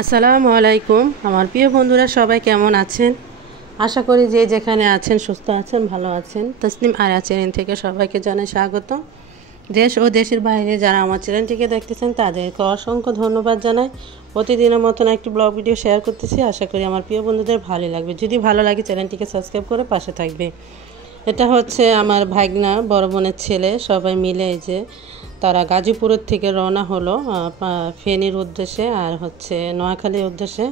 আসসালামু আলাইকুম। আমার প্রিয় বন্ধুরা সবাই কেমন আছেন? আশা করি যে যেখানে আছেন সুস্থ আছেন, ভালো আছেন। তসলিম আরা চ্যানেল থেকে সবাইকে জানাই স্বাগত। দেশ ও দেশের বাইরে যারা আমার চ্যানেলটিকে দেখতেছেন তাদেরকে অসংখ্য ধন্যবাদ জানাই। প্রতিদিনের মতন একটি ব্লগ ভিডিও শেয়ার করতেছি, আশা করি আমার প্রিয় বন্ধুদের ভালো লাগবে। যদি ভালো লাগে চ্যানেলটিকে সাবস্ক্রাইব করে পাশে থাকবে। এটা হচ্ছে আমার ভাগনা, বড় বোনের ছেলে, সবাই মিলে এই যে তারা গাজীপুরের থেকে রওনা হলো ফেনীর উদ্দেশ্যে আর হচ্ছে নোয়াখালীর উদ্দেশ্যে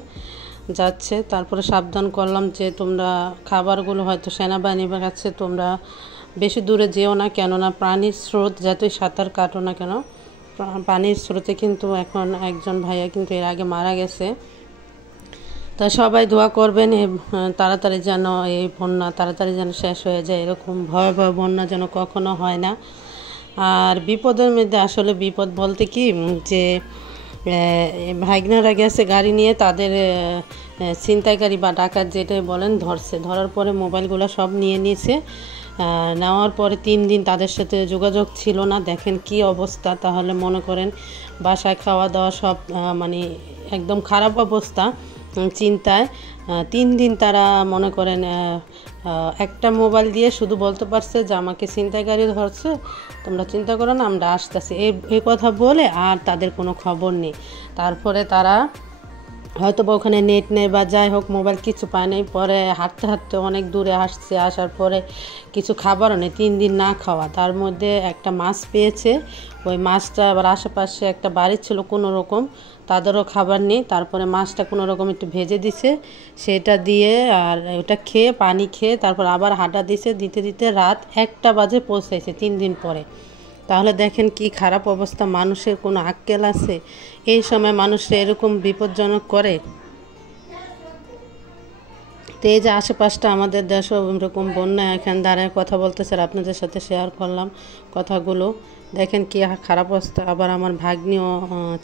যাচ্ছে। তারপরে সাবধান করলাম যে তোমরা খাবারগুলো হয়তো সেনাবাহিনীর কাছে তোমরা বেশি দূরে যেও না, কেননা পানির স্রোত যতই সাঁতার কাটো না কেন পানির স্রোতে কিন্তু এখন একজন ভাইয়া কিন্তু এর আগে মারা গেছে। তা সবাই দোয়া করবেন তাড়াতাড়ি যেন এই বন্যা তাড়াতাড়ি যেন শেষ হয়ে যায়, এরকম ভয়াবহ বন্যা যেন কখনো হয় না। আর বিপদের মধ্যে আসলে বিপদ বলতে কি যে ভাইগনারা গেছে গাড়ি নিয়ে, তাদের ছিনতাইকারী বা ডাকাত যেটাই বলেন ধরার পরে মোবাইলগুলো সব নিয়ে নিয়েছে। নেওয়ার পরে 3 দিন তাদের সাথে যোগাযোগ ছিল না। দেখেন কি অবস্থা, তাহলে মনে করেন বাসায় খাওয়া দাওয়া সব মানে একদম খারাপ অবস্থা। চিন্তায় 3 দিন তারা মনে করেন একটা মোবাইল দিয়ে শুধু বলতে পারছে যে আমাকে ছিনতাইকারী ধরছে, তোমরা চিন্তা করো না, আমরা আসতেছি, এই কথা বলে আর তাদের কোনো খবর নেই। তারপরে তারা হয়তো বা ওখানে নেট নেই বা যাই হোক মোবাইল কিছু পায় নাই। পরে হাঁটতে হাঁটতে অনেক দূরে আসছে, আসার পরে কিছু খাবারও নেই, 3 দিন না খাওয়া। তার মধ্যে একটা মাছ পেয়েছে, ওই মাছটা আবার আশেপাশে একটা বাড়ি ছিল কোনো রকম, তাদেরও খাবার নেই। তারপরে মাছটা কোনো রকম একটু ভেজে দিছে, সেটা দিয়ে আর ওটা খেয়ে পানি খেয়ে তারপর আবার হাঁটা দিতে দিতে রাত 1টা বাজে পৌঁছাইছে 3 দিন পরে। তাহলে দেখেন কি খারাপ অবস্থা, মানুষের কোনো আক্কেল আছে এই সময় মানুষের এরকম বিপজ্জনক করে। তো এই যে আশেপাশটা আমাদের দেশও এরকম বন্যা, এখানে দাঁড়ায় কথা বলতেছে, আর আপনাদের সাথে শেয়ার করলাম কথাগুলো। দেখেন কি খারাপ অবস্থা। আবার আমার ভাগ্নিও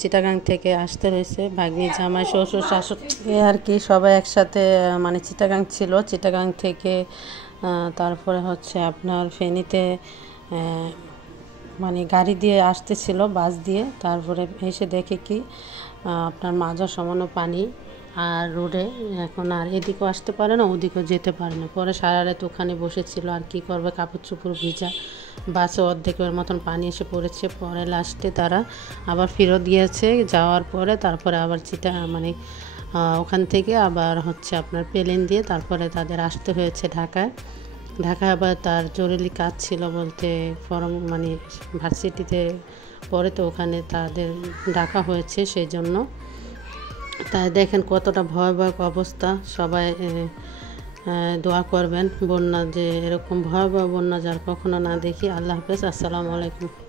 চিটাগাং থেকে আসতে হয়েছে, ভাগ্নি জামাই শ্বশুর শাশুড়ি আর কি সবাই একসাথে মানে চিটাগাং ছিল। চিটাগাং থেকে তারপরে হচ্ছে আপনার ফেনীতে মানে গাড়ি দিয়ে আসতেছিল, বাস দিয়ে। তারপরে এসে দেখে কি আপনার মাজা সমানো পানি আর রোডে, এখন আর এদিকেও আসতে পারে না ওদিকেও যেতে পারে না। পরে সারা রাত ওখানে বসেছিল, আর কি করবে, কাপড় চোপড় ভিজা, বাসে অর্ধেকের মতন পানি এসে পড়েছে। পরে লাস্টে তারা আবার ফেরত গিয়েছে, যাওয়ার পরে তারপরে আবার মানে ওখান থেকে আবার হচ্ছে আপনার প্লেন দিয়ে তারপরে তাদের আসতে হয়েছে ঢাকায়। ঢাকায় আবার তার জরুরি কাজ ছিল বলতে ফর্ম মানে ভার্সিটিতে পরে, তো ওখানে তাদের ডাকা হয়েছে সেই জন্য। তাই দেখেন কতটা ভয়াবহ অবস্থা। সবাই দোয়া করবেন বন্যা যে এরকম ভয়াবহ বন্যা যার কখনো না দেখি। আল্লাহ হাফেজ, আসসালামু আলাইকুম।